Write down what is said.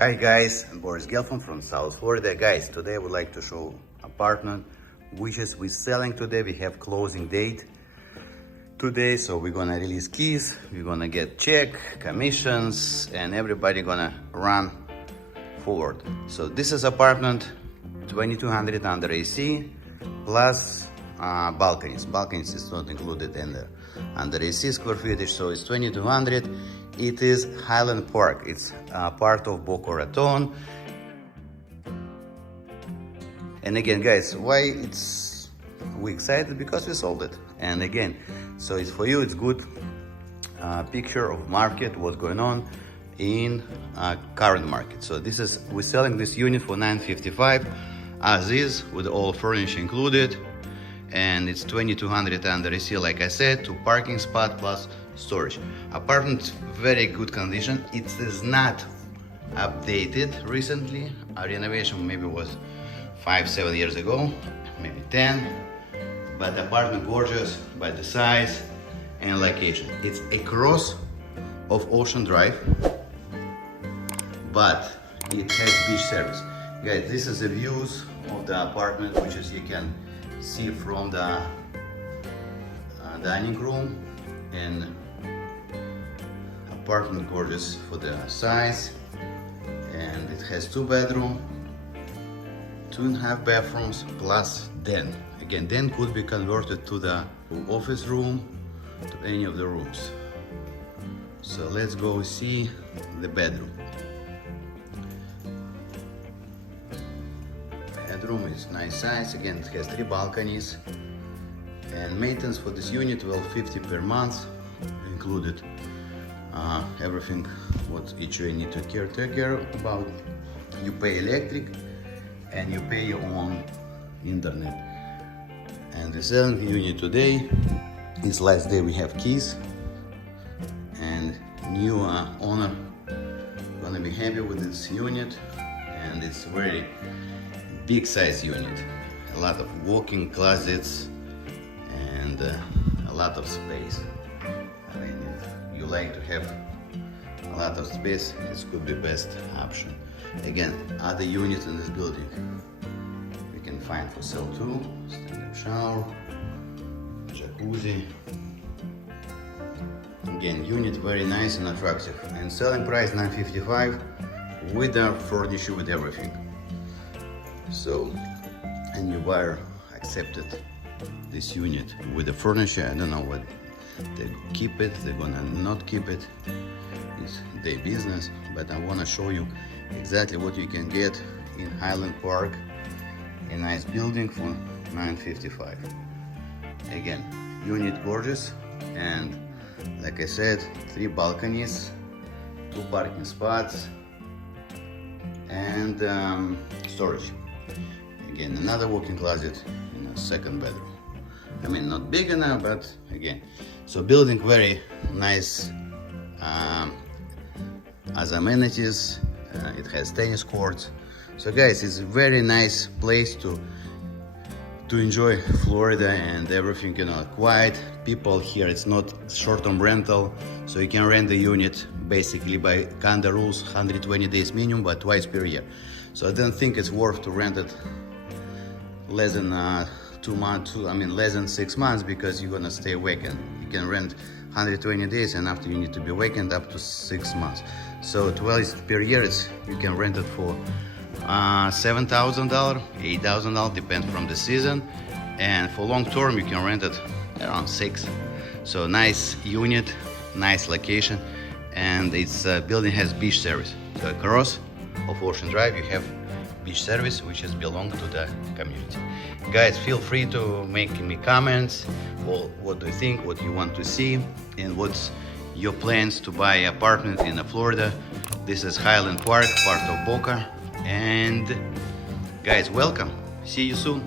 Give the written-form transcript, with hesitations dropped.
Hi guys, I'm Boris Gelfand from South Florida. Guys, today I would like to show apartment which is we're selling today. We have closing date today, so we're gonna release keys, we're gonna get check, commissions, and everybody gonna run forward. So this is apartment 2200 under AC plus balconies. Balconies is not included in the under AC square footage, so it's 2200. It is Highland Park. It's part of Boca Raton. And again, guys, why we excited? Because we sold it. And again, so it's for you. It's good picture of market, what's going on in current market. So this is we're selling this unit for $955 as is with all furniture included. And it's 2200 under AC, like I said, 2 parking spot plus storage. Apartment very good condition. It is not updated recently. Our renovation maybe was 5-7 years ago, maybe 10. But apartment gorgeous by the size and location. It's across of Ocean Drive, but it has beach service. Guys, this is the views of the apartment, which is you can see from the dining room. And apartment gorgeous for the size, and it has 2 bedroom, 2.5 bathrooms plus den. Again, den could be converted to the office room, to any of the rooms. So let's go see the bedroom. Bedroom is nice size. Again, it has 3 balconies, and maintenance for this unit $1,250 per month included. Everything what each you need to take care about. You pay electric and you pay your own internet. And the selling unit today is last day we have keys, and new owner gonna be happy with this unit. And it's very big size unit, a lot of walk-in closets and a lot of space. I mean, if you like to have a lot of space, this could be best option. Again, other units in this building we can find for sale too. Stand-up shower, jacuzzi. Again, unit very nice and attractive, and selling price $955 with the furniture, with everything. So, a new buyer accepted this unit with the furniture. I don't know what they keep it, they're gonna not keep it. It's their business, but I wanna show you exactly what you can get in Highland Park, a nice building for $955. Again, unit gorgeous, and like I said, 3 balconies, 2 parking spots, and storage. Again, another walk-in closet in a 2nd bedroom. I mean, not big enough, but again, so building very nice as amenities. It has tennis courts. So guys, it's a very nice place to enjoy Florida, and everything, you know, quiet people here. It's not short-term rental, so you can rent the unit basically by condo rules, 120 days minimum, but twice per year. So I don't think it's worth to rent it less than 2 months, less than 6 months, because you're gonna stay vacant. You can rent 120 days, and after you need to be vacant up to 6 months. So twice per year, you can rent it for $7,000, $8,000, depends from the season. And for long term, you can rent it around 6. So nice unit, nice location, and its building has beach service. So across of Ocean Drive, you have beach service, which is belong to the community. Guys, feel free to make me comments. Well, what do you think, what you want to see, and what's your plans to buy apartment in Florida. This is Highland Park, part of Boca. And guys, welcome. See you soon.